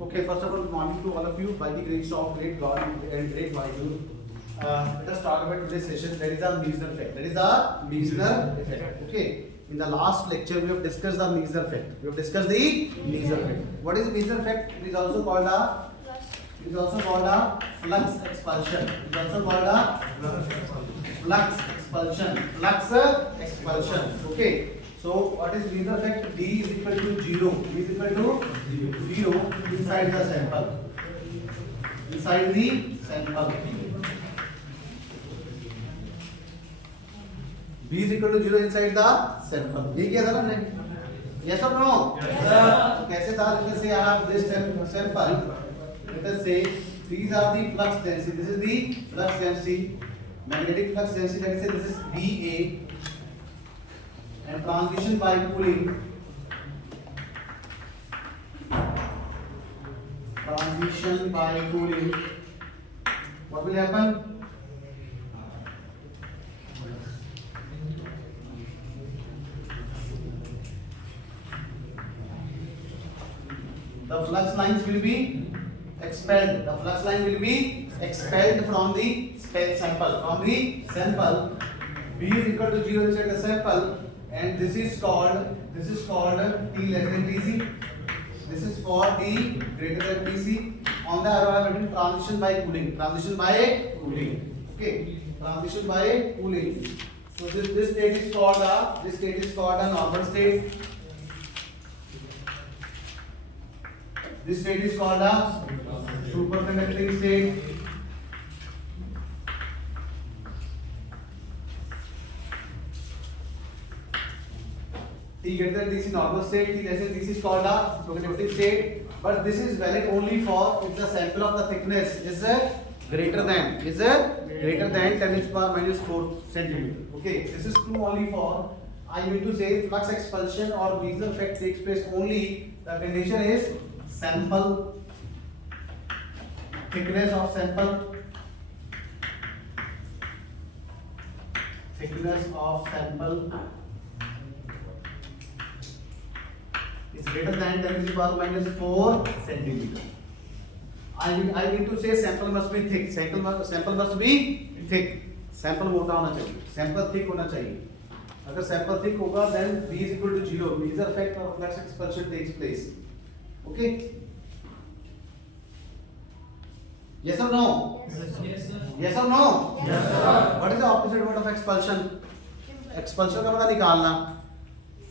Okay, first of all, good morning to all of you. By the grace of great God and great Vaheguru, let us start about today's session. That is our Meissner effect. That is our Meissner effect. Okay. In the last lecture, we have discussed the Meissner effect. We have discussed the Meissner effect. What is Meissner effect? It is also called a flux expulsion. It is also called a flux expulsion. Flux expulsion. Okay. So what is Meissner effect? D is equal to 0. D is equal to 0 inside the sample. Inside the sample. B is equal to 0 inside the sample. ये किया था ना हमने? Yes or no? Yes sir. कैसे था? Let us say I have this sample. Let us say these are the flux density. This is the flux density. Magnetic flux density. Let us say this is dA. And transition by cooling. Transition by cooling. What will happen? The flux lines will be expelled. The flux line will be expelled from the sample. From the sample, B is equal to 0 inside the sample, and this is called T less than Tc. This is for T greater than Tc. On the arrow I have written transition by cooling. Transition by cooling. Okay. Transition by cooling. So this state is called a normal state. This state is called a superconducting state. T greater than Tc normal state, T less than Tc is called a superconducting state. But this is valid only for if the sample of the thickness is greater than 10 to the power minus 4 centimeter. Okay, this is true only for, I mean to say, flux expulsion or Meissner effect takes place only. The condition is sample thickness of sample is greater than 10 to the power minus 4 centimeter. I mean to say sample must be thick. Sample must be thick. Sample मोटा होना चाहिए. Sample thick होना चाहिए. अगर sample thick होगा, then B is equal to 0. Meissner effect or flux expulsion takes place. Okay. Yes or no? Yes sir. Yes or no? Yes sir. What is the opposite word of expulsion? Expulsion का मतलब निकालना.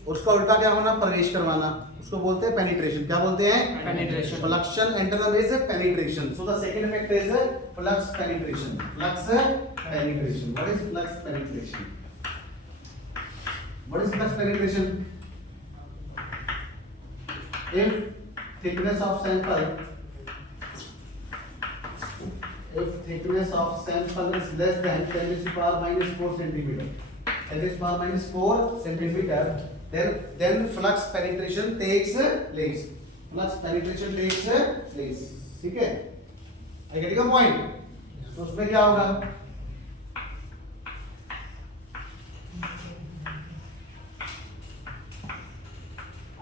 उसका उल्टा क्या होना? प्रवेश करवाना. उसको बोलते हैं penetration. क्या बोलते हैं? Penetration. Fluxion enter the way is penetration. So the second effect is flux penetration. Flux penetration. What is flux penetration? What is flux penetration? If thickness of sample is less than 10 to the power minus 4 centimeter, 10 to the power minus 4 centimeter, then flux penetration takes place. Flux penetration takes place. ठीक है? I get your point. तो उसमें क्या होगा?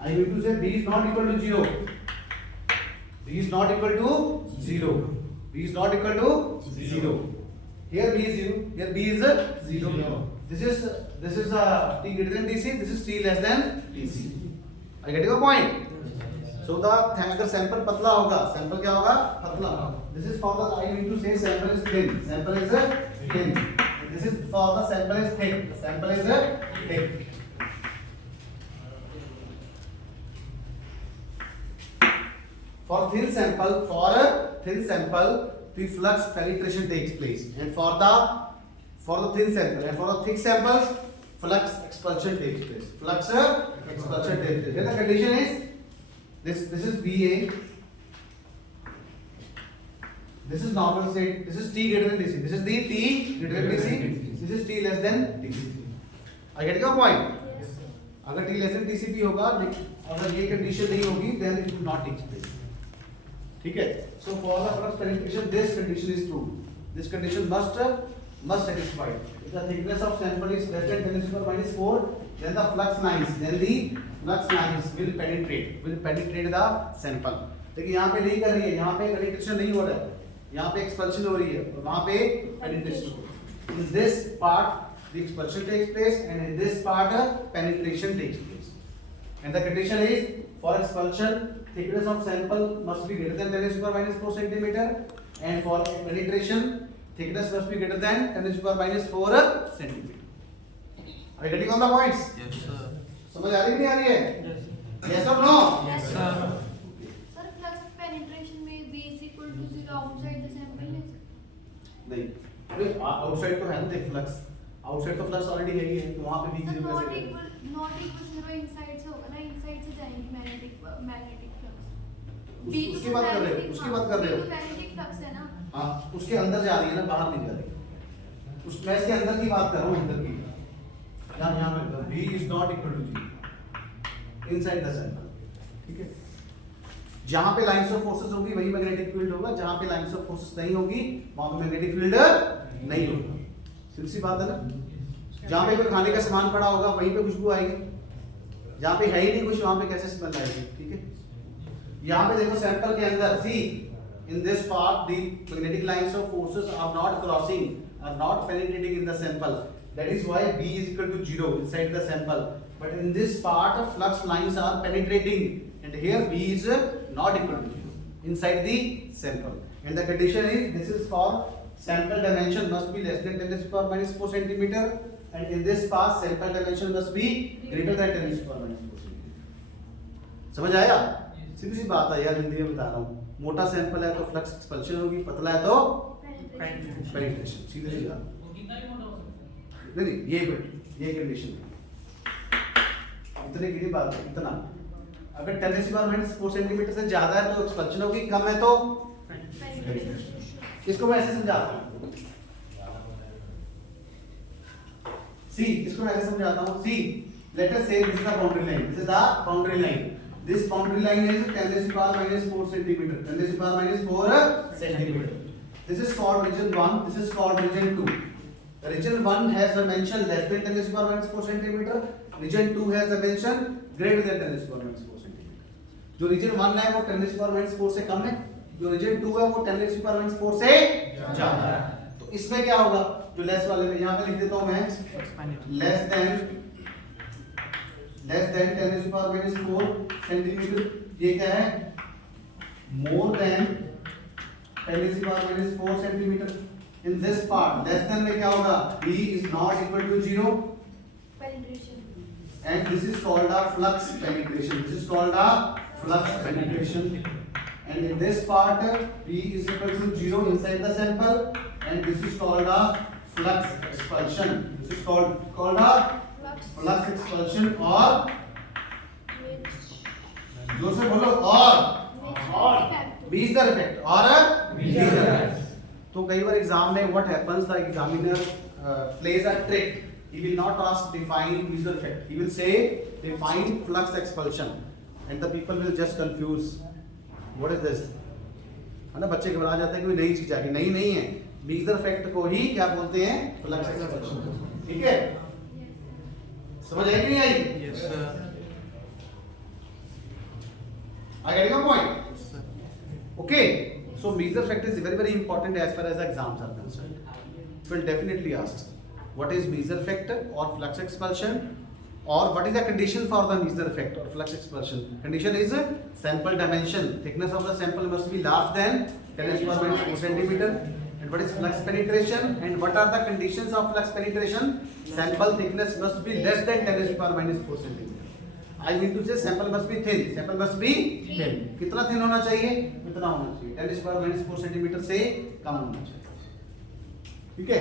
I need to say B is not equal to 0. B is not equal to 0. B is not equal to 0. Here B is 0. Here B is 0. This is T greater than Tc. This is T less than Tc. I get your point. So the अगर sample पतला होगा, sample क्या होगा? पतला. This is for the, I need to say sample is thin. Sample is thin. This is for the sample is thick. Sample is thick. For thin sample, the flux penetration takes place, and for the thin sample and for the thick samples, flux expulsion takes place. Flux expulsion takes place. Here the condition is this is BA. This is normal state. This is T greater than DC. This is the T greater than DC. This is T less than DC. I get your point. अगर T less than TC भी होगा, अगर ये condition नहीं होगी, then it will not take place. ठीक है? So for the flux penetration, this condition is true. This condition must satisfy. If the thickness of sample is less than 10 to the power minus 4, then the flux lines will penetrate the sample. लेकिन यहाँ पे नहीं कर रही है, यहाँ पे penetration नहीं हो रहा है, यहाँ पे एक्सपल्शन हो रही है और वहाँ पे पेनिट्रेशन हो रही है। In this part the expulsion takes place and in this part penetration takes place, and the condition is for expulsion thickness of sample must be greater than 10 to the power minus 4 centimeter, and for penetration thickness must be greater than 10 to the power minus 4 centimeter. Are you getting all the points? Yes, sir. समझ आ रही है नहीं आ रही है? Yes or no? Yes, sir. Sir, flux penetration में B is equal to 0 outside the sample is? नहीं, अरे outside तो है ना, देख फ्लक्स आउटसाइड तो फ्लक्स ऑलरेडी है ही है, तो वहाँ पे भी Sir, जीरो not कैसे equal 0 inside से होगा ना, inside से जाएंगी magnetic flux. B उसकी बात कर रहे हो, उसकी बात कर रहे हो। B तो magnetic flux है ना. हाँ, उसके अंदर जा रही है ना, बाहर नहीं जा रही। उस मैं इसके अंदर की बात कर रहा हूँ, अंदर की। यहाँ पे B is not equal to G inside the sample, ठीक है? जहाँ पे लाइंस ऑफ फोर्सेस होगी वही मैग्नेटिक फील्ड होगा, जहाँ पे लाइंस ऑफ फोर्सेस नहीं होगी वहाँ पे मैग्नेटिक फील्ड नहीं होगा। सीधी सी बात है ना? जहाँ पे कोई खाने का सामान पड़ा होगा वहीं पे खुशबू आएगी, जहाँ पे है ही नहीं कुछ वहाँ पे कैसे स्मेल आएगी, ठीक है? यहाँ पे देखो सैंपल के अंदर सी in this part the magnetic lines of forces are not crossing, are not penetrating in the sample, that is why B is equal to 0 inside the sample, but in this part flux lines are penetrating and here B is not equal to 0 inside the sample, and the condition is this is called sample dimension must be less than 10 to the power minus 4 centimeter, and in this part sample dimension must be greater than 10 to the power minus 4 centimeter. समझ आया? सीधी सी बात है यार, हिंदी में बता रहा हूँ। मोटा सैंपल है तो फ्लक्स एक्सपल्शन होगी, पतला है तो पेनिट्रेशन, सीधे सीधा। नहीं ये कंडीशन इतने की बात है, इतना। अगर 10 to the power minus 4 centimetre से ज्यादा है तो एक्सपल्शन होगी, कम है तो इसको मैं ऐसे समझाता हूँ। सी इसको मैं ऐसे समझाता हूँ। सी लेट अस से this is the boundary line, this is the boundary line, this boundary line is 10 to the power minus 4 centimeter, 10 to the power minus 4 centimeter. This is called region 1, this is called region 2. Region 1 has dimension less than 10 to the power minus 4 centimeter, region 2 has dimension greater than 10 to the power minus 4 centimeter. जो region 1 है वो 10 to the power minus 4 से कम है, जो region 2 है वो 10 to the power minus 4 से ज्यादा है। तो इसमें क्या होगा, जो लेस वाले में यहाँ पे लिख देता हूँ मैं, less than 10 to the power minus 4 centimetre, ये क्या है, more than 10 to the power minus 4 centimetre. In this part less than में क्या होगा, B is not equal to 0 Penetration. and this is called a flux penetration, this is called a flux penetration, and in this part B is equal to 0 inside the sample and this is called a flux expulsion, this is called a flux expulsion और जोर से बोलो और बीजर effect और बीजर effect. तो कई बार exam में what happens the examiner plays a trick, he will not ask define Beezer effect, he will say define flux expulsion and the people will just confuse what is this, है ना? बच्चे घबरा जाते हैं कि नई चीज आ गई, नहीं है, Beezer effect को ही क्या बोलते हैं, flux expulsion, ठीक है? समझ आई कि नहीं आई? Yes, sir. Are you getting a point? Yes, sir. Okay. So Beezer effect is very important as far as the exams are concerned. It will definitely ask what is Beezer effect or flux expulsion, or what is the condition for the Beezer effect or flux expulsion. Condition is sample dimension, thickness of the sample must be larger than 10 to the power minus 4 centimeter. And what is flux penetration, and what are the conditions of flux penetration? Sample thickness must be less than 10 to the power minus 4 centimeter. I mean to say sample must be thin. Sample must be thin. कितना thin होना चाहिए? इतना होना चाहिए। 10 to the power minus 4 centimeter से कम होना चाहिए। ठीक है?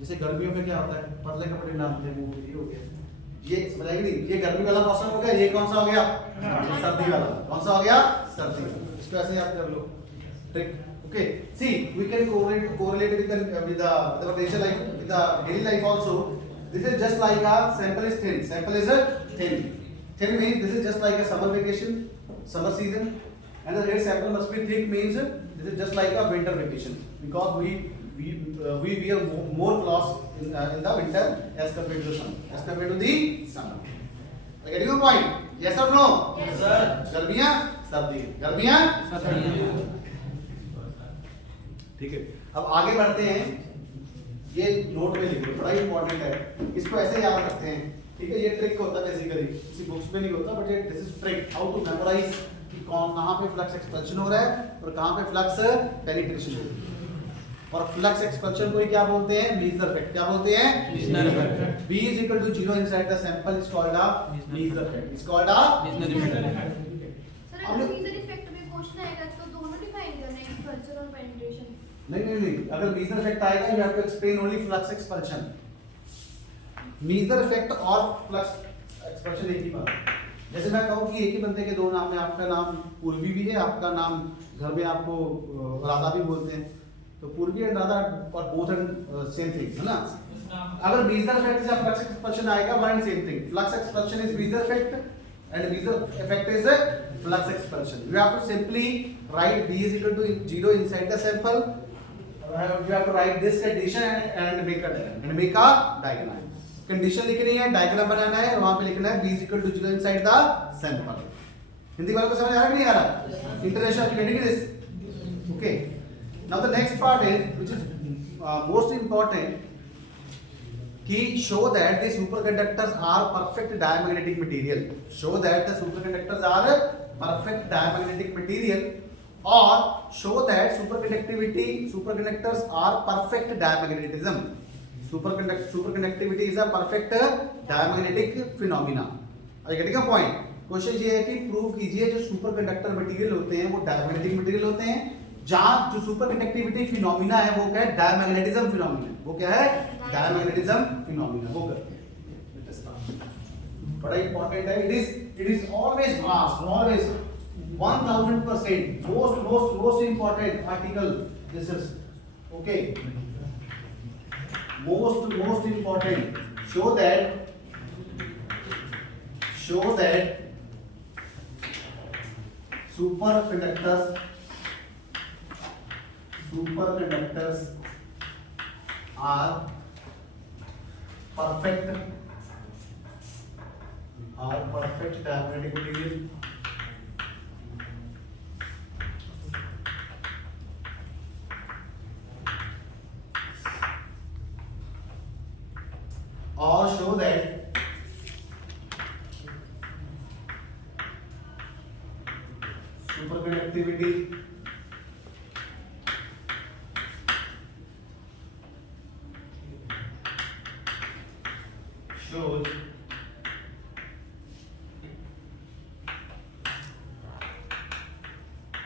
जैसे गर्मियों में क्या होता है? पतले कपड़े डालते हैं, वो ये हो गया। ये समझ आई नहीं? ये गर्मी वाला मौसम हो गया। ये कौन सा हो गया? सर्दी वाला। कौन सा हो गया? सर्दी वाला। इसको ऐसे याद कर लो। Trick. Okay. See, we can correlate with the potential life, with the daily life also. This is just like a sample is thin. Sample is thin. Thin means this is just like a summer vacation, summer season, and the red sample must be thick means this is just like a winter vacation, because we wear more clothes in the winter as compared to the summer, as compared to the summer. Are you getting your point? Yes or no? Yes, sir. गर्मियाँ सर्दी, गर्मियां ठीक है। अब आगे बढ़ते हैं, ये नोट में लिखो, बड़ा इंपॉर्टेंट है, इसको ऐसे याद रखते हैं, ठीक है। ये ट्रिक होता है बेसिकली, किसी बुक्स में नहीं होता, बट ये this is trick how to memorise कि कौन कहां पे फ्लक्स एक्सपेंशन हो रहा है और कहां पे फ्लक्स पेनिट्रेशन हो रहा है। और फ्लक्स एक्सपेंशन को ही क्या बोलते हैं? Meeser effect. क्या बोलते हैं? मीसनर effect. B is equal to 0 inside the sample is called a Meissner effect. It's called a Meissner effect. Sir अगर मीजर इफेक्ट में क्वेश्चन आएगा तो दोनों डिफाइन करना है, एक्सपेंशन और पेनिट्रेशन। नहीं, अगर Meissner effect आएगा you have to explain only flux expulsion. Meissner effect और flux expulsion एक ही बात है। जैसे मैं कहूँ कि एक ही बंदे के दो नाम है, आपका नाम पूर्वी भी है, आपका नाम घर में आपको राधा भी बोलते हैं, तो पूर्वी एंड राधा और बोथ एंड सेम थिंग है ना। अगर Meissner effect से flux expulsion आएगा, one and same thing. Flux expulsion is Meissner effect and Meissner effect is flux expulsion. You have to simply write B is equal to 0 inside the sample. You have to write this condition and make a diagram. Condition लिखनी है, diagram बनाना है, वहां पे लिखना है B is equal to 0 inside the sample. Hindi वालों को समझ आ रहा है कि नहीं आ रहा? International getting this? Okay. Now the next part is, which is most important, कि show that the superconductors are perfect diamagnetic material. Show that the superconductors are perfect diamagnetic material, or show that superconductors are perfect diamagnetism. Superconductivity is a perfect diamagnetic phenomena. Are you getting a point? Question ये है कि prove कीजिए जो super conductor material होते हैं वो diamagnetic material होते हैं, जहां जो सुपर कंडक्टिविटी फिनोमिना है वो क्या है? Diamagnetism phenomena. वो क्या है? डायमैग्नेटिज्म फिनोमिना वो करते हैं। बड़ा इंपॉर्टेंट है, it is always must, always 1000% most important article this is. Okay, most important, show that superconductors are perfect diamagnetic material, or show that superconductivity shows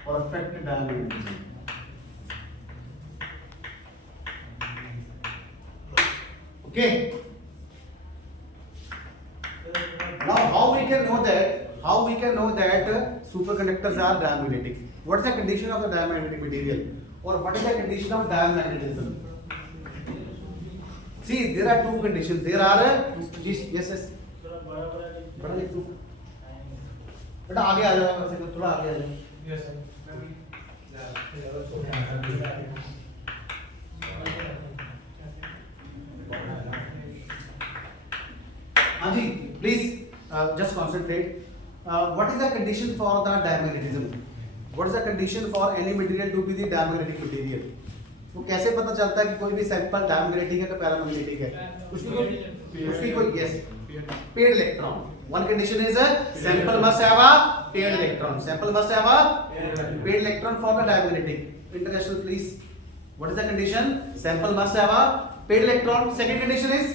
perfect diamagnetism. Okay. Now how we can know that superconductors are diamagnetic? What is the condition of the diamagnetic material, or what is the condition of diamagnetism? See, there are two conditions. There are yes. बड़ा लिख दो बेटा, आगे आ जाओ, वैसे थोड़ा आगे आ जाओ। Yes sir. हाँ जी, please just concentrate. What is the condition for the diamagnetism? What is the condition for any material to be the diamagnetic material? वो कैसे पता चलता है कि कोई भी सैंपल डायमैग्नेटिक है तो पैरामैग्नेटिक है? उसकी कोई yes paid electron. One condition is sample must have a paired electron. Sample must have a paired electron for the diamagnetic. International, please. What is the condition? Sample must have a paired electron. Second condition is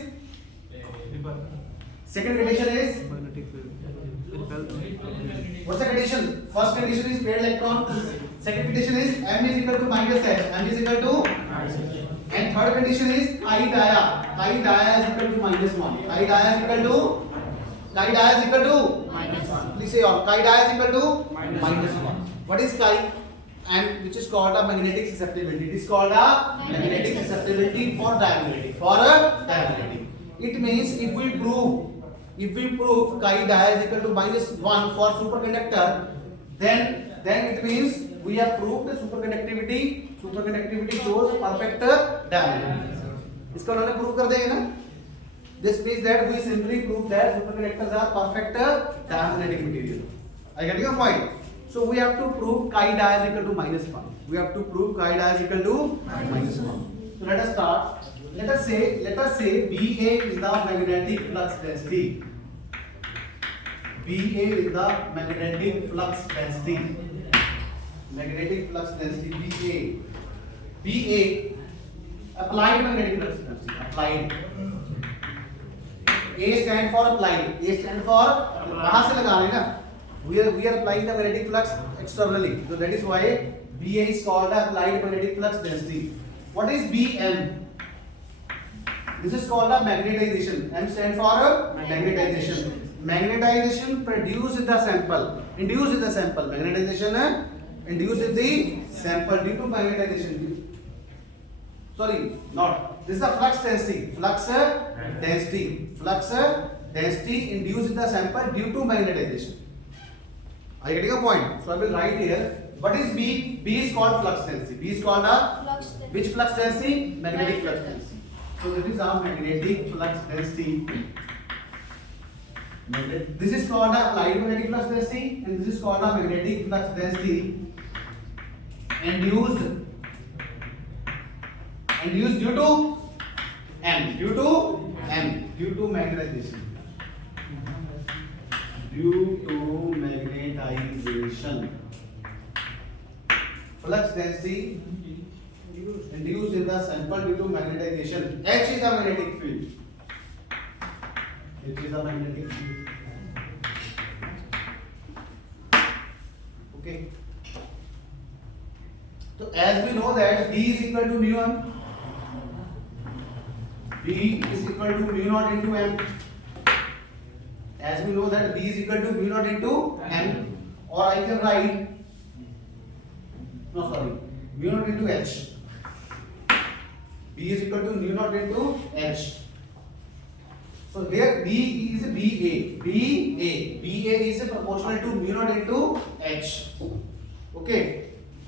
what's the condition? First condition is paired electron. Second condition is m is equal to minus h. M is equal to and third condition is chi dia. Chi dia is equal to minus 1. Chi dia is equal to minus 1. Please say all. Chi dia is equal to minus 1. What is chi? And which is called a magnetic susceptibility. It is called a magnetic susceptibility for diamagnetic. It means if we prove chi dia is equal to minus 1 for superconductor, then it means we have proved the superconductivity shows perfect diamagnetism. इसको उन्होंने prove कर देंगे ना? This means that we simply prove that superconductors are perfect diamagnetic material. I get your point. So we have to prove chi di is equal to -1. We have to prove chi di is equal to -1. So let us start. Let us say BA is the magnetic flux density. BA is the magnetic flux density. Magnetic flux density BA. Applied magnetic flux density. Applied. A stand for applied. A stand for कहाँ से लगा रहे हैं ना? We are applying the magnetic flux externally. So that is why BA is called the applied magnetic flux density. What is BM? This is called a magnetization. M stands for magnetization. Magnetization produced in the sample. Induced in the sample. Magnetization induced in the sample due to magnetization. Sorry, not. This is the flux density. Flux density. Flux density induced in the sample due to magnetization. Are you getting a point? So I will write here. What is B? B is called flux density. B is called a Flux density. which flux density? Magnetic flux density. So this is our magnetic flux density. This is called a applied magnetic flux density, and this is called a magnetic flux density induced due to M. Due to magnetization. Due to magnetization. Flux density induced in the sample due to magnetization. H is a magnetic field. H is a magnetic field. Okay. So as we know that B is equal to mu1. B is equal to mu naught into M. As we know that B is equal to mu naught into M, or I can write mu naught into H. B is equal to mu naught into H. So here B is BA. BA is proportional to mu naught into H. Okay.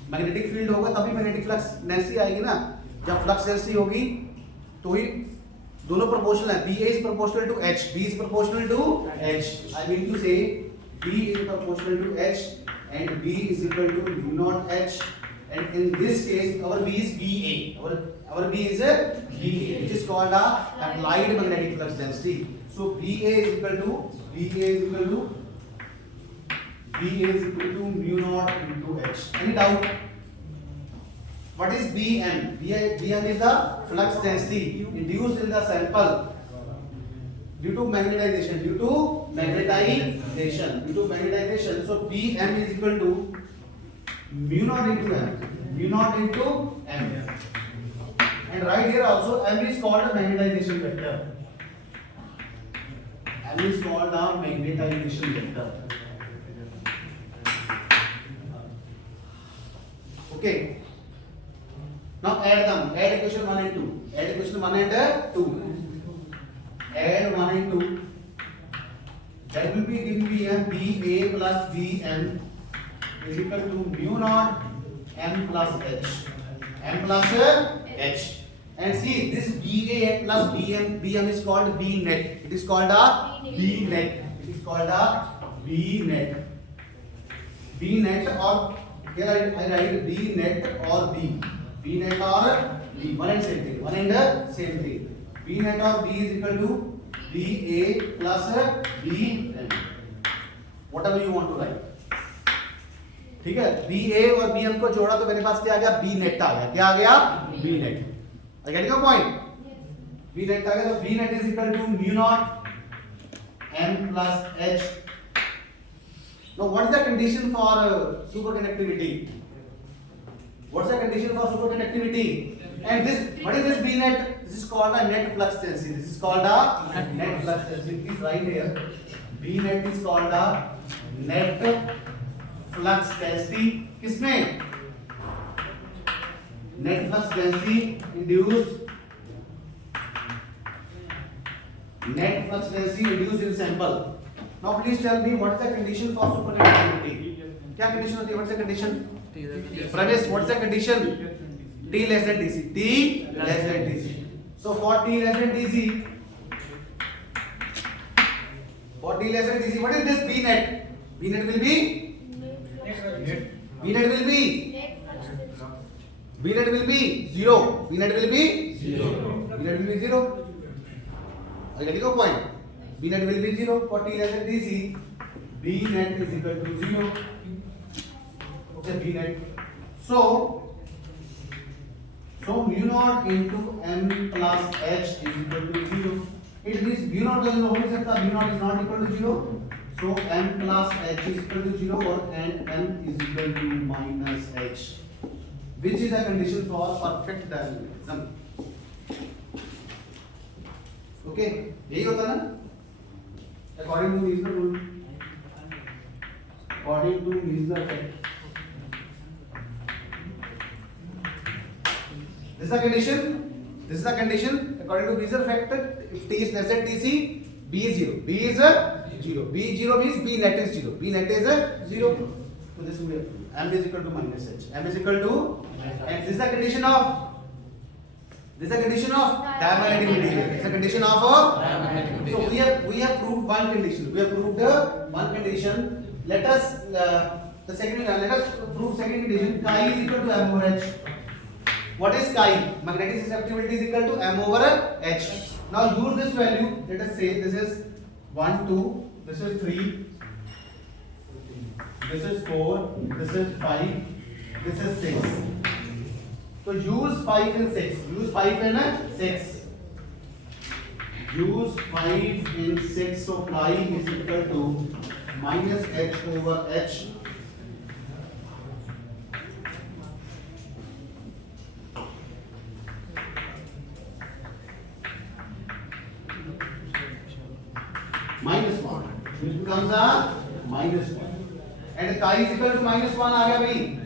Magnetic field होगा तभी magnetic flux density आएगी ना. जब flux density होगी तो ही दोनों proportional है. BA is proportional to H. B is proportional to H. I mean to say B is proportional to H and B is equal to mu naught H. And in this case, our B is BA. Our B is BA, which is called a applied magnetic flux density. So BA is equal to mu naught into H. Any doubt? What is BM? BM is the flux density induced in the sample due to magnetization. So BM is equal to mu naught into M. And right here also M is called a magnetization vector. M is called a magnetization vector. Okay. Now add them. Add equation 1 and 2. Add equation 1 and 2. Add 1 and 2. That will be giving me a BA plus BM is equal to mu naught M plus H. M plus H. And see this BA plus BM is called B net. It is called a B net. B net or here I write B net or B. B net or B. One and same thing. B net or B is equal to BA plus BM. Whatever you want to write. ठीक है. BA और BM को जोड़ा तो मेरे पास क्या आ गया? B net आ गया. क्या आ गया? B net. Are you getting a point? Yes. B net आ गया तो B net is equal to mu naught M plus H. Now what is the condition for superconductivity? What's the condition for superconductivity? And this, what is this B net? This is called a net flux density. This is called a net flux density. Please write here. B net is called a net flux density. किसमें? Net flux density induced. Net flux density induced in sample. Now please tell me what is the condition for superconductivity? क्या condition होती है? What's the condition? Pravesh, what's the condition? T less than DC. T less than DC. So for T less than DC, what is this B net? B net will be B net will be B net will be 0. B net will be 0. B net will be 0. Are you getting your point? B net will be 0 for T less than Tc. B net is equal to 0. Okay, B net. So mu naught into m plus h is equal to 0. It means mu naught doesn't हो नहीं सकता. Mu naught is not equal to 0. So m plus h is equal to 0 or and m is equal to minus h. Which is a condition for perfect diagonalism. Okay, यही होता है ना? According to Leisner rule. According to Leisner effect. This is the condition. This is the condition. According to Leisner effect, if t is less than Tc, b is 0. B is 0. B 0 means b net is 0. B net is 0. So this will be m is equal to minus h. M is equal to, and this is the condition of. This is the condition of diamagnetic material. It's a condition of so we have proved one condition. We have proved one condition. Let us the second let us prove second condition. Chi is equal to m over h. What is chi? Magnetic susceptibility is equal to m over h. Now use this value. Let us say this is 1, 2. This is 3. This is 4. This is 5. This is 6. So use 5 and 6. Use 5 and 6. Use 5 in 6. So chi is equal to minus h over h. Minus 1. Which becomes a minus 1. And chi is equal to minus 1 आ गया भाई.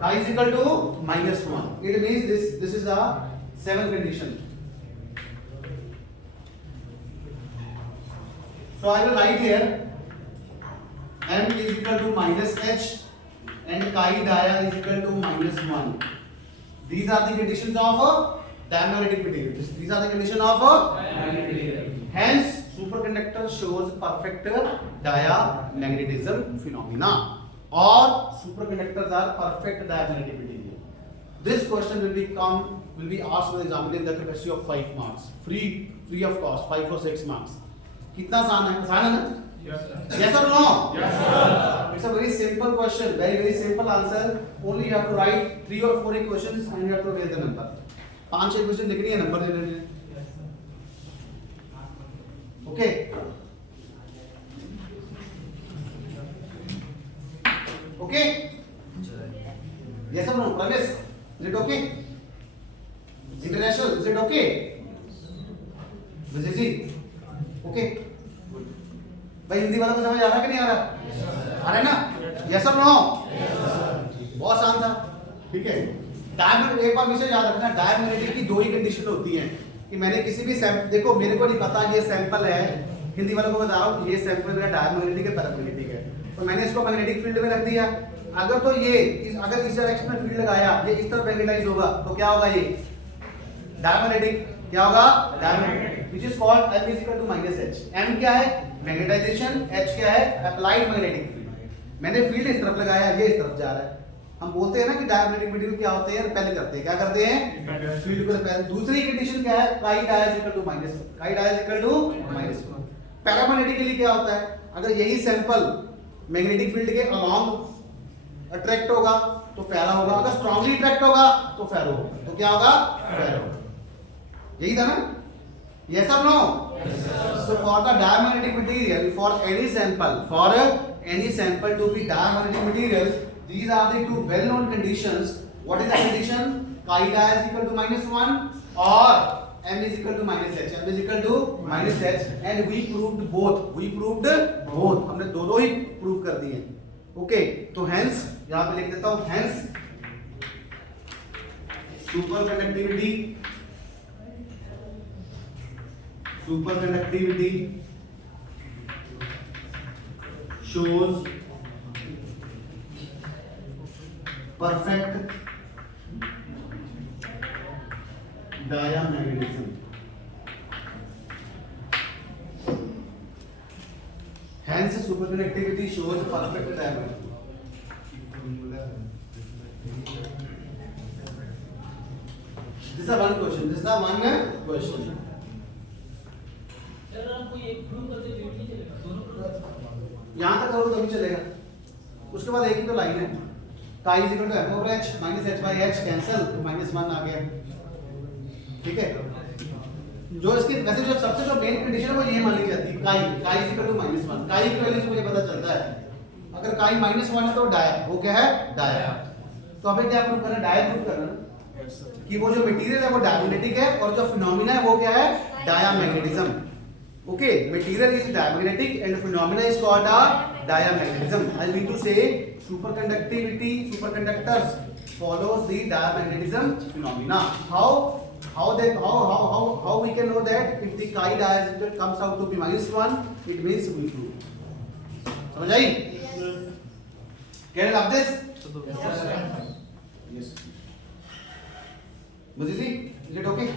Chi is equal to minus 1. It means this is a 7th condition. So I will write here m is equal to minus h and chi dia is equal to minus 1. These are the conditions of diamagnetic material. These are the conditions of diamagnetic material. Hence superconductor shows perfect diamagnetism phenomena. Or superconductors are perfect diamagnetic material. This question will be asked for the example in the capacity of 5 marks, free of cost, 5 or 6 marks. कितना आसान है? आसान है ना? Yes, sir. Yes or no? Yes, sir. It's a very simple question, very simple answer. Only you have to write 3 or 4 equations and you have to raise the number. 5-6 question लिखनी है, number दे देने हैं. Okay. Okay? Yes or no? Promise? Is it okay? International? Is it okay? This is it. Okay? भाई हिंदी वालों को समझ आ रहा है कि नहीं आ रहा? आ रहा है ना? Yes or no? बहुत आसान था. ठीक है? डायमैग्नेटिक एक बार विषय याद रखना, डायमैग्नेटिक की 2 ही कंडीशन होती हैं कि मैंने किसी भी देखो मेरे को नहीं पता ये सैंपल है, हिंदी वालों को बता रहा हूँ ये सैंपल मेरा डायमैग्नेटिक है पैरामैग्नेटिक है, तो मैंने इसको मैग्नेटिक फील्ड में रख दिया. अगर तो ये अगर इस डायरेक्शन में फील्ड लगाया, ये इस तरफ मैग्नेटाइज होगा तो क्या होगा? ये डायमैग्नेटिक. क्या होगा? Diamagnetic, which is called m is equal to minus h. m क्या है? मैग्नेटाइजेशन. h क्या है? Applied magnetic field. मैंने फील्ड इस तरफ लगाया, ये इस तरफ जा रहा है. हम बोलते हैं ना कि डायमैग्नेटिक मटेरियल क्या होते हैं? रिपेल करते हैं. क्या करते हैं? फील्ड को रिपेल. दूसरी कंडीशन क्या है? chi dia is equal to minus 1. chi dia is equal to minus 1. पैरामैग्नेटिकली क्या होता है? अगर यही सैंपल मैग्नेटिक फील्ड के अलोंग अट्रैक्ट होगा तो पैरा होगा, अगर स्ट्रांगली अट्रैक्ट होगा तो फेरो होगा. तो क्या होगा? फेरो. यही था ना? Yes or no? Yes, sir. So for the diamagnetic material, for any sample to be diamagnetic material, these are the 2 well-known conditions. What is the condition? Chi dia is equal to minus 1 or m is equal to minus h. m is equal to minus h, and we proved both. हमने दोनों ही prove कर दिए. Okay, तो hence यहाँ पे लिख देता हूँ, hence superconductivity shows perfect diamagnetism. Hence superconductivity shows perfect diamond. This is one question. This is the one question. यहाँ तक करो तभी चलेगा. उसके बाद एक ही तो लाइन है. Chi is equal to f over h minus h by h cancel तो -1 आ गया. ठीक है. जो इसकी वैसे जो सबसे जो मेन कंडीशन है वो ये मानी जाती है chi is equal to -1. chi की वैल्यू से मुझे पता चलता है अगर chi -1 है तो डाया. वो क्या है? डाया. तो अभी क्या प्रूव करना है? डाया प्रूव करना है कि वो जो मटेरियल है वो डायमैग्नेटिक है और जो फिनोमेना है वो क्या है? Diamagnetism. Okay, material is diamagnetic and phenomena is called a diamagnetism. I mean to say superconductors follows the diamagnetism phenomena. How we can know that if the chi diameter comes out to be -1, it means we prove. समझ आई? Can you love this? Yes. Mujisi, is it okay?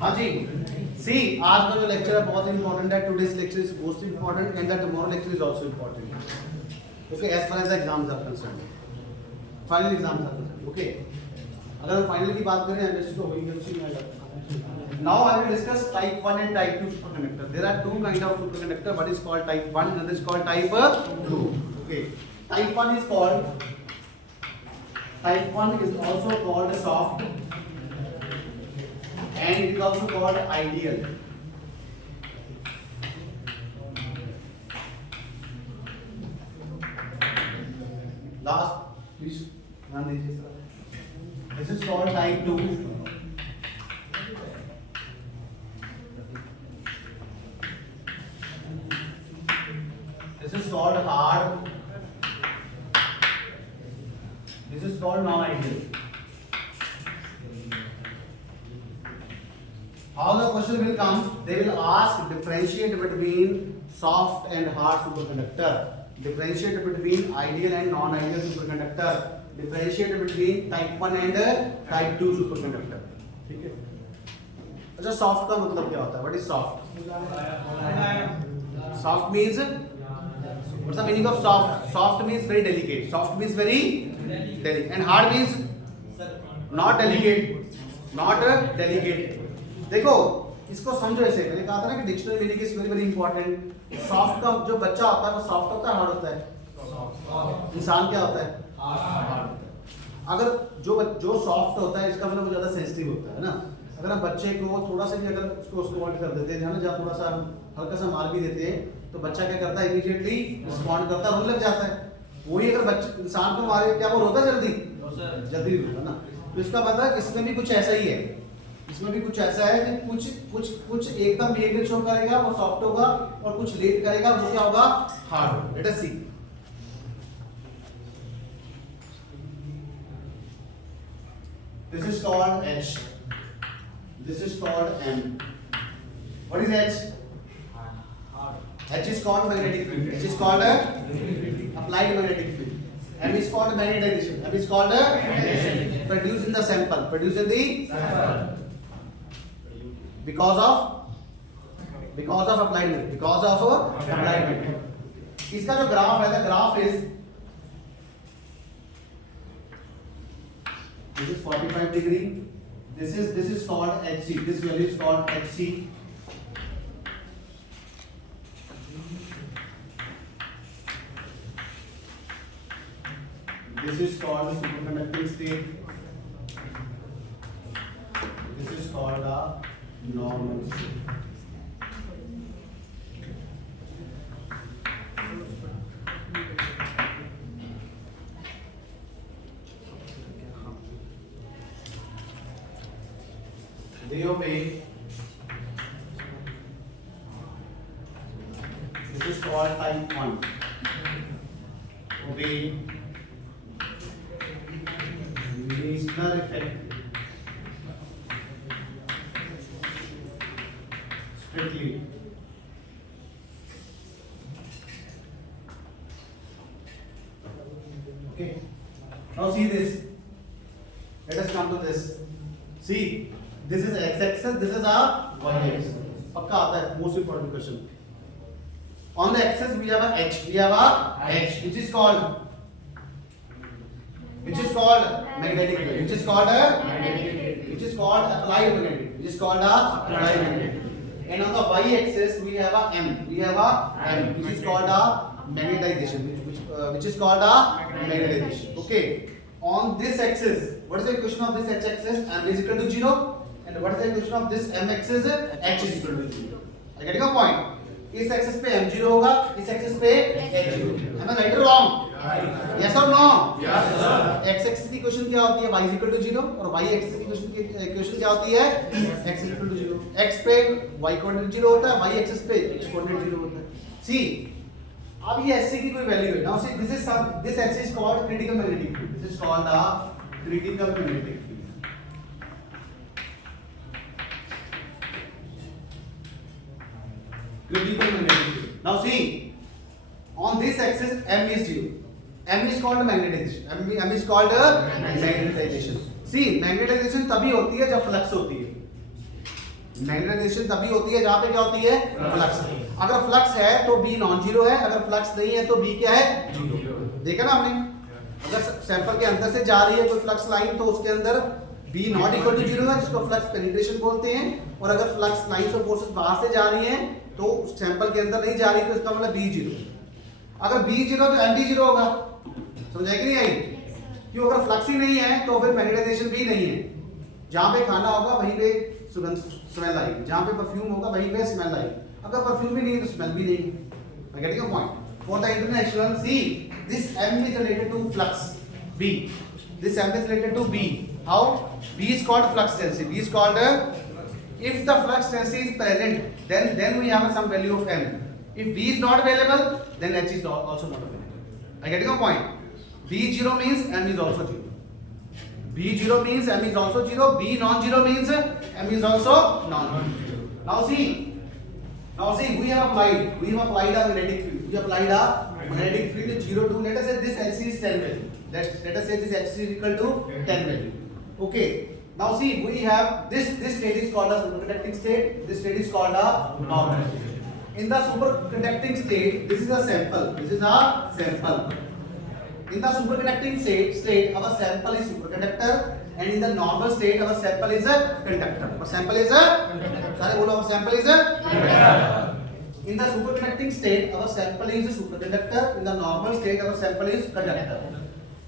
हाँ जी. सी आज का जो lecture है बहुत important है. Today's lecture is most important and the tomorrow lecture is also important. Okay, as far as the exams are concerned, final exams are concerned. Okay, अगर हम final की बात करें एमएससी तो होगी उसी में. Now I will discuss type 1 and type 2 superconductor. There are two kind of superconductor. One is called type 1 and is called type 2. Okay, type 1 is also called soft and it is also called ideal. Last, please ध्यान दीजिए. This is called type 2. This is called hard. This is called non-ideal. How the question will come? They will ask differentiate between soft and hard superconductor. Differentiate between ideal and non-ideal superconductor. Differentiate between type 1 and type 2 superconductor. ठीक है. अच्छा, soft का मतलब क्या होता है? What is soft? Soft means, what's the meaning of soft? Soft means very delicate. Soft means very delicate. And hard means not delicate. Not delicate. देखो इसको समझो ऐसे. मैंने कहा था ना कि dictionary meaning is very very important. Soft का जो बच्चा होता है वो सॉफ्ट होता है, हार्ड होता है? इंसान क्या होता है? हार्ड. अगर जो सॉफ्ट होता है इसका मतलब वो ज्यादा सेंसिटिव होता है ना. अगर हम बच्चे को थोड़ा सा भी अगर उसको स्कॉल्ड कर देते हैं ना, जहाँ थोड़ा सा हल्का सा मार भी देते हैं तो बच्चा क्या करता है? इमीडिएटली रिस्पॉन्ड करता है, रोने लग जाता है. वही अगर बच्चे इंसान को मारे क्या वो रोता जल्दी रोता ना. तो इसका मतलब इसमें भी कुछ ऐसा ही है. इसमें भी कुछ ऐसा है कि कुछ एकदम बिहेवियर शो करेगा वो सॉफ्ट होगा और कुछ लेट करेगा वो क्या होगा? हार्ड होगा. Let us see. This is called H. This is called M. What is H? H is called magnetic field. H is called applied magnetic field. M is called magnetization. M is called produced in the sample. Produced in the because of applied magnetic. Because of applied magnetic. इसका जो graph है, the graph is this is 45 degree. This is called HC. This value is called HC. This is called the superconducting state. This is called a normal state. This is called type 1. Obey Meissner effect strictly. Okay. Now see this. Let us come to this. See, this is x-axis, this is our y-axis. पक्का आता है, most important question. On the axis we have a h, which is called magnetic field, which is called applied magnetic, which is called applied magnetic. And on the y-axis we have a m, which is called a magnetization, which is called a magnetization. Okay. On this axis, what is the equation of this x-axis? M is equal to 0. And what is the equation of this m-axis? H is equal to 0. I getting a point? इस axis पे m0 होगा, इस axis पे h0. Am I right or wrong? Yes or no? Yes sir. X axis की equation क्या होती है? Y is equal to 0 और Y एक्सिस की इक्वेशन क्या होती है? X is equal to 0. X पे Y कोऑर्डिनेट 0 होता है, Y एक्सिस पे X कोऑर्डिनेट 0 होता है. See, अब ये ऐसे की कोई वैल्यू है. Now see, this axis is called critical magnetic field. This is called the critical magnetic field. Critical magnetic field. Now see, on this axis M is 0. M is called magnetization. M is called magnetization. See, magnetization तभी होती है जब flux होती है. Magnetisation तभी होती है जहां पे क्या होती है? फ्लक्स. अगर फ्लक्स है तो B नॉन जीरो है, अगर फ्लक्स नहीं है तो B क्या है? जीरो. देखा ना हमने? अगर सैंपल के अंदर से जा रही है कोई फ्लक्स लाइन तो उसके अंदर B not equal to zero है, जिसको फ्लक्स पेनिट्रेशन बोलते हैं. और अगर फ्लक्स लाइंस और फोर्सेस बाहर से जा रही हैं तो सैंपल के अंदर नहीं जा रही तो इसका मतलब B जीरो. अगर B जीरो तो M भी जीरो होगा. समझाई कि नहीं आई? क्यों? अगर फ्लक्स ही नहीं है तो फिर मैग्नेटाइजेशन भी नहीं है. जहां पे खाना होगा वहीं पे सुगंध स्मेल आएगी, जहां पे परफ्यूम होगा वहीं पे स्मेल आएगी. अगर परफ्यूम भी नहीं है तो स्मेल भी नहीं है. I getting a point? For the international, see, this M is related to flux B. This M is related to B. How? B is called flux density. B is called if the flux density is present, then we have some value of M. If B is not available, then H is also not available. I getting a point? B zero means M is also zero. B zero means M is also zero. B non-zero means M is also non-zero. Now see, we have applied a magnetic field. We applied a magnetic field 0 to, let us say this axis is 10 value. Let us say this axis is equal to 10 value. Okay. Now see, we have this state is called a superconducting state. This state is called a normal state. In the superconducting state, this is a sample. In the superconducting state, our sample is superconductor, and in the normal state, our sample is a conductor. Our sample is a conductor. सारे बोलो, our sample is a conductor. In the superconducting state, our sample is a superconductor. In the normal state, our sample is conductor.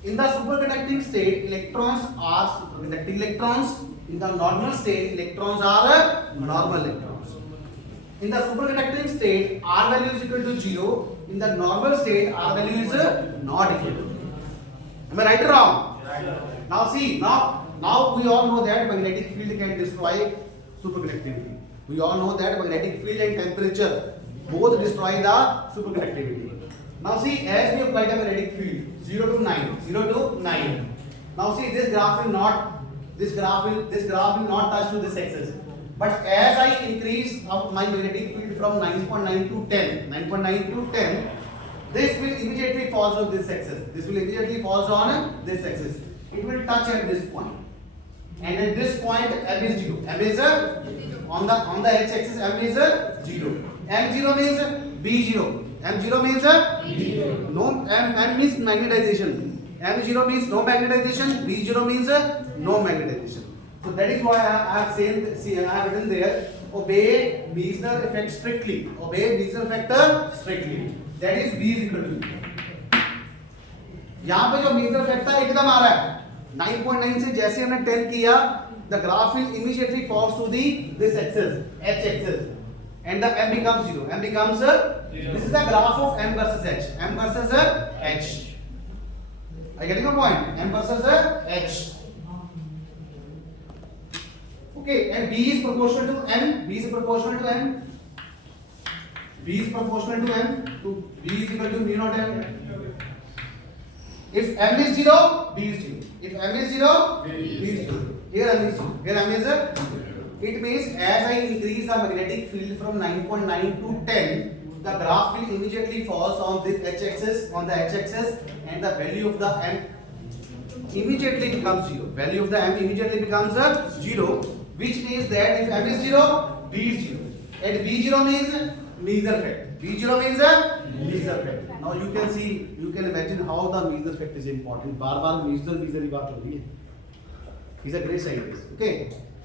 In the superconducting state, electrons are superconducting electrons. In the normal state, electrons are normal electrons. In the superconducting state, R value is equal to 0. In the normal state, R value is not equal to 0. Am I right or wrong? Now see, now we all know that magnetic field can destroy superconductivity. We all know that magnetic field and temperature both destroy the superconductivity. Now see, as we applied a magnetic field 0 to 9. Now see, this graph will not touch to this axis. But as I increase of my magnetic field from 9.9 to 10, this will immediately falls on this axis. It will touch at this point. And at this point, M is 0. M is on the x-axis, M is 0. M0 means B0. M0 means no. M means magnetization. M0 means no magnetization. B0 means no magnetization. So that is why I have written there, obey Meissner effect strictly. That is B is equal to 0. यहाँ पे जो Meissner effect था एकदम आ रहा है. 9.9 से जैसे हमने 10 किया, the graph will immediately falls to this axis, H axis, and the M becomes 0. M becomes this is the graph of M versus H. M versus H. Are you getting a point? M versus H. Okay, and B is proportional to M. B is proportional to M. B B is proportional to M, to B is equal to mu naught M. If M is 0, B is 0. If M is 0, B is 0. Here M is 0. Here M is 0. It means as I increase the magnetic field from 9.9 to 10, the graph will immediately falls on this h-axis, and the value of the M immediately becomes 0. Value of the M immediately becomes 0, which means that if M is 0, B is 0. And B0 means Meissner effect. B0 means Meissner effect. Now you can see, you can imagine how the Meissner effect is important. बार-बार Meissner की बात हो रही है. He's a great scientist. Okay.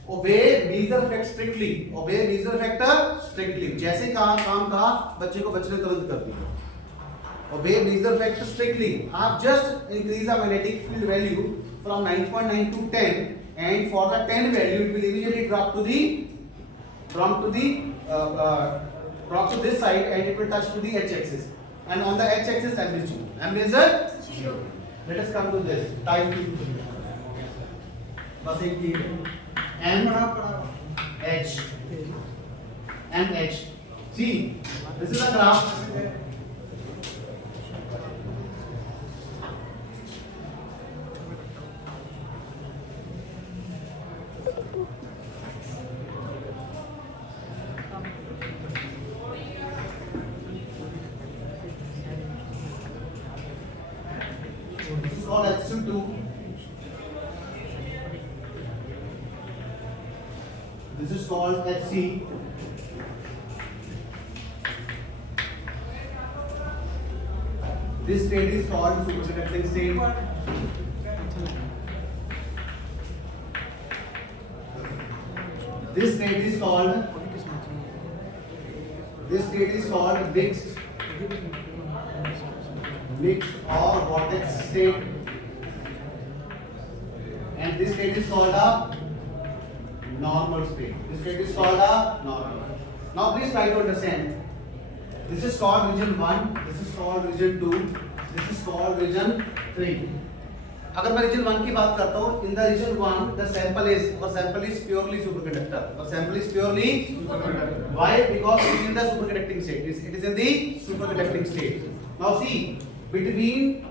Obey Meissner effect strictly. Obey Meissner effect strictly. जैसे काम कहा बच्चे को बच्चे ने तुरंत कर दिया. Obey Meissner effect strictly. आप just increase the magnetic field value from 9.9 to 10, and for the 10 value it will immediately drop to this side, and it will touch to the h-axis. And on the h-axis M is 0. M is 0. Let us come to this. Type 2. बस एक ही M H M H. See, this is a graph. This is called H2. This is called HC. This state is called superconducting state. This state is called mixed or vortex state, and this state is called a normal state. This state is called a normal. Now please try to understand. This is called region 1, this is called region 2, this is called region 3. अगर मैं region 1 की बात करता हूँ, in the region 1 the sample is purely superconductor. Our sample is purely superconductor. Why? Because it is in the superconducting state. It is in the superconducting state. Now see, between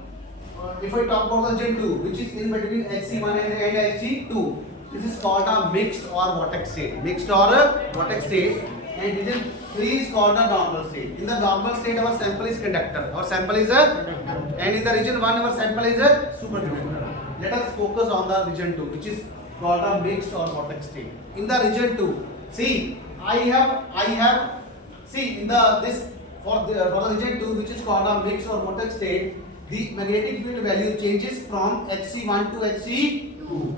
if I talk about the region 2, which is in between HC1 and HC2, this is called a mixed or vortex state. Mixed or vortex state. And region 3 is called a normal state. In the normal state, our sample is conductor. Our sample is and in the region 1, our sample is a superconductor. Let us focus on the region 2, which is called a mixed or vortex state. In the region 2, see, I have see in the this for the region 2, which is called a mixed or vortex state, the magnetic field value changes from HC1 to HC2.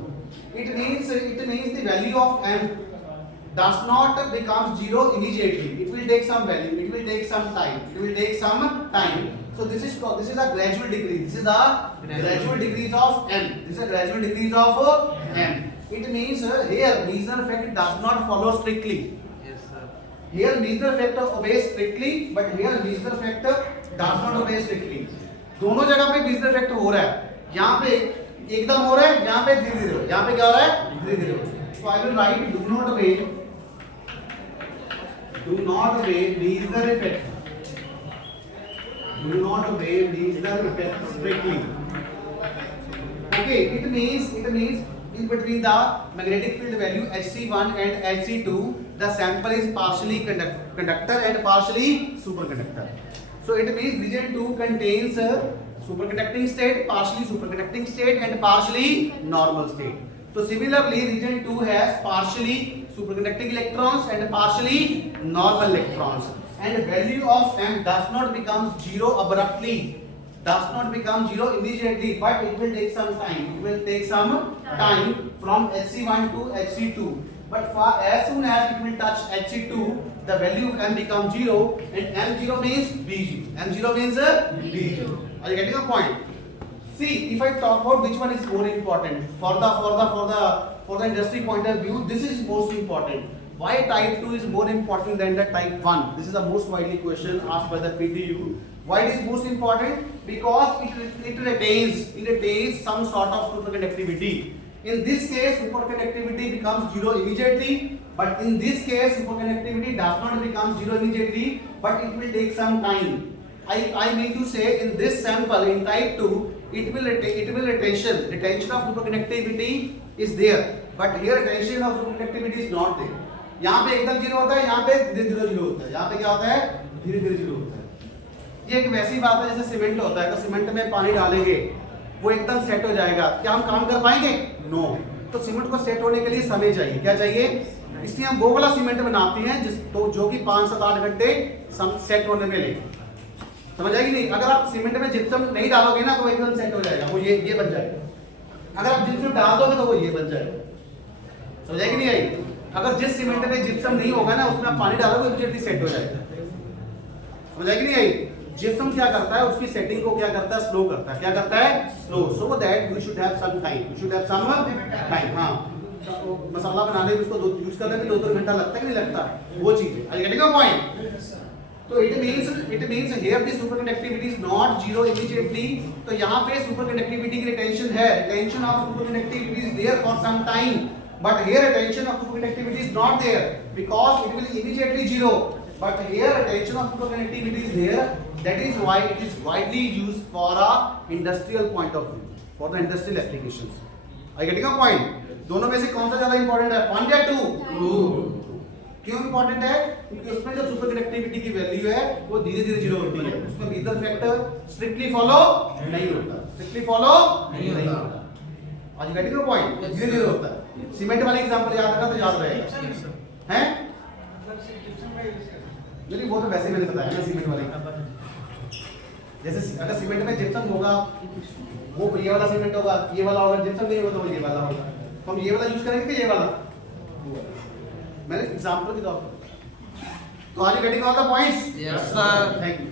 It means the value of M does not become 0 immediately. It will take some value. It will take some time. So this is a gradual decrease. This is a gradual decrease of M. This is a gradual decrease of M. It means here Meissner effect does not follow strictly. Yes, sir. Here Meissner effect obeys strictly, but here Meissner effect does not obey strictly. दोनों जगह पे Meissner effect हो रहा है. यहाँ पे एकदम हो रहा है, यहाँ पे धीरे-धीरे हो. यहाँ पे क्या हो रहा है? धीरे-धीरे. So I will write do not obey Meissner effect. Do not obey Meissner effect strictly. Okay, it means in between the magnetic field value Hc1 and Hc2, the sample is partially conductor and partially superconductor. So it means region 2 contains superconducting state, partially superconducting state, and partially normal state. So similarly, region 2 has partially superconducting electrons and partially normal electrons. And value of M does not become 0 abruptly, does not become 0 immediately, but it will take some time. It will take some time from Hc1 to Hc2. But as soon as it will touch Hc2, the value of M becomes 0, and M0 means B0. M0 means B0. Are you getting a point? See, if I talk about which one is more important for the industry point of view, this is most important. Why type 2 is more important than the type 1? This is the most widely question asked by the PTU. Why it is most important? Because it retains some sort of superconductivity. In this case, superconductivity becomes zero immediately, but in this case, superconductivity does not become zero immediately, but it will take some time. I mean to say, in this sample, in type 2, it will retention of superconductivity is there, but here retention of superconductivity is not there. यहाँ पे एकदम zero होता है, यहाँ पे धीरे धीरे zero होता है, यहाँ पे क्या होता है, धीरे धीरे जीरो होता है। ये एक वैसी बात है जैसे सीमेंट होता है, तो सीमेंट में पानी डालेंगे वो एकदम सेट हो जाएगा, क्या हम काम कर पाएंगे? नो। तो सीमेंट को सेट होने के लिए समय चाहिए, क्या चाहिए? इसलिए हम वो वाला सीमेंट बनाते हैं जो कि 5 से 8 घंटे सेट होने में लेगा। समझ आएगी नहीं? अगर आप सीमेंट में जिप्सम नहीं डालोगे ना तो एकदम सेट हो जाएगा, वो ये बन जाएगा। अगर आप जिप्सम डाल दोगे तो वो ये बन जाएगा। समझ आएगी नहीं आई? अगर जिस सीमेंट में जिप्सम नहीं होगा ना उसमें आप पानी डालोगे तो जल्दी सेट हो जाएगा। समझ आएगी नहीं आई? जिप्सम क्या करता है, उसकी सेटिंग को क्या करता है, स्लो करता है। क्या करता है? Slow. So that we should have some time, we should have some time. हां, तो मसाला बनाने में उसको यूज करने में 2-3 घंटा लगता है कि नहीं लगता? वो चीज है। Are you getting a point? तो it means here the superconductivity is not zero immediately. तो यहां पे सुपरकंडक्टिविटी की रिटेंशन है, retention of superconductivity is there for some time, but here retention of superconductivity is not there because it will immediately zero, but here retention of superconductivity is there. That is why it is widely used for a industrial point of view, for the industrial applications. Are you getting a point? दोनों में से कौन सा ज्यादा important है, 1 या 2? 2। क्यों important है? क्योंकि उसमें जो सुपरकंडक्टिविटी की वैल्यू है वो धीरे धीरे जीरो होती है, उसमें मीटर फैक्टर स्ट्रिक्टली फॉलो नहीं होता, स्ट्रिक्टली फॉलो नहीं होता। आज गेटिंग अ पॉइंट, धीरे धीरे होता है। सीमेंट वाली एग्जांपल याद रखना तो याद रहेगा, हैं? नहीं वो तो वैसे मैंने बताया ना सीमेंट वाली। जैसे अगर सीमेंट में जिप्सम होगा वो ये वाला सीमेंट होगा, ये वाला होगा, जिप्सम नहीं होगा तो ये वाला होगा। तो हम ये वाला यूज करेंगे कि ये वाला? मैंने एग्जांपल के तौर पर। तो आज getting all the points? Yes sir. Thank you.